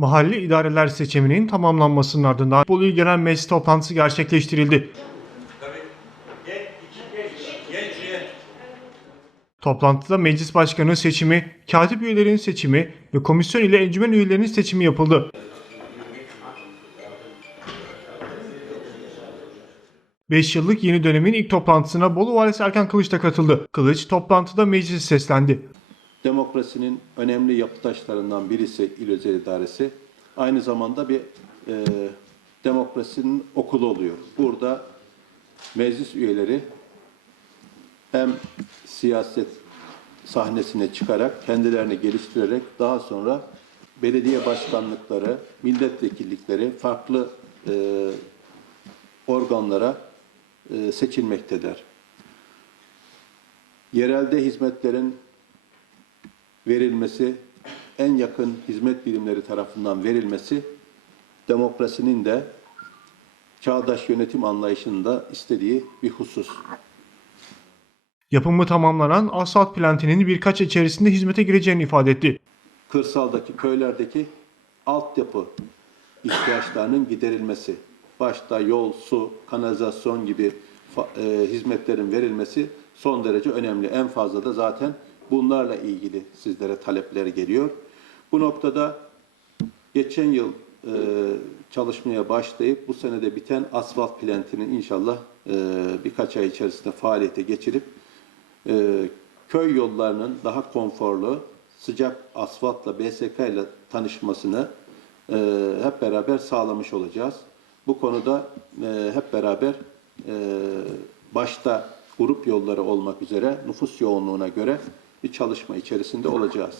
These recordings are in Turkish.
Mahalli idareler seçiminin tamamlanmasının ardından Bolu İl Genel Meclis toplantısı gerçekleştirildi. Toplantıda meclis başkanı seçimi, katip üyelerinin seçimi ve komisyon ile encümen üyelerinin seçimi yapıldı. Beş yıllık yeni dönemin ilk toplantısına Bolu Valisi Erkan Kılıç da katıldı. Kılıç toplantıda meclisi seslendi. Demokrasinin önemli yapı taşlarından birisi İl Özel İdaresi. Aynı zamanda bir e, demokrasinin okulu oluyor. Burada meclis üyeleri hem siyaset sahnesine çıkarak, kendilerini geliştirerek daha sonra belediye başkanlıkları, milletvekillikleri, farklı e, organlara e, seçilmektedir. Yerelde hizmetlerin verilmesi, en yakın hizmet birimleri tarafından verilmesi demokrasinin de çağdaş yönetim anlayışında istediği bir husus. Yapımı tamamlanan asfalt plantinin birkaç içerisinde hizmete gireceğini ifade etti. Kırsaldaki, köylerdeki altyapı ihtiyaçlarının giderilmesi, başta yol, su, kanalizasyon gibi e, hizmetlerin verilmesi son derece önemli. En fazla da zaten bunlarla ilgili sizlere talepler geliyor. Bu noktada geçen yıl e, çalışmaya başlayıp bu senede biten asfalt plantinin inşallah e, birkaç ay içerisinde faaliyete geçirip e, köy yollarının daha konforlu, sıcak asfaltla, BSK ile tanışmasını e, hep beraber sağlamış olacağız. Bu konuda e, hep beraber e, başta grup yolları olmak üzere nüfus yoğunluğuna göre bir çalışma içerisinde olacağız.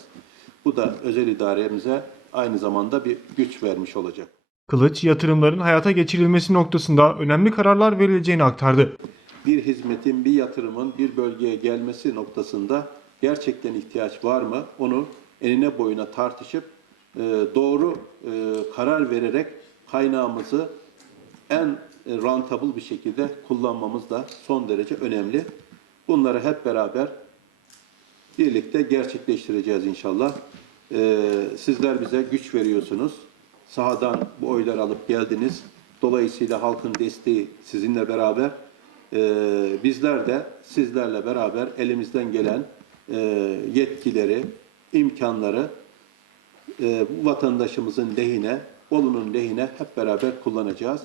Bu da özel idaremize aynı zamanda bir güç vermiş olacak. Kılıç yatırımların hayata geçirilmesi noktasında önemli kararlar verileceğini aktardı. bir hizmetin, bir yatırımın bir bölgeye gelmesi noktasında gerçekten ihtiyaç var mı? Onu enine boyuna tartışıp e, doğru e, karar vererek kaynağımızı en rentable bir şekilde kullanmamız da son derece önemli. Bunları hep beraber birlikte gerçekleştireceğiz inşallah. Ee, sizler bize güç veriyorsunuz. Sahadan bu oyları alıp geldiniz. Dolayısıyla halkın desteği sizinle beraber. Ee, bizler de sizlerle beraber elimizden gelen e, yetkileri, imkanları e, vatandaşımızın lehine, Bolu'nun lehine hep beraber kullanacağız.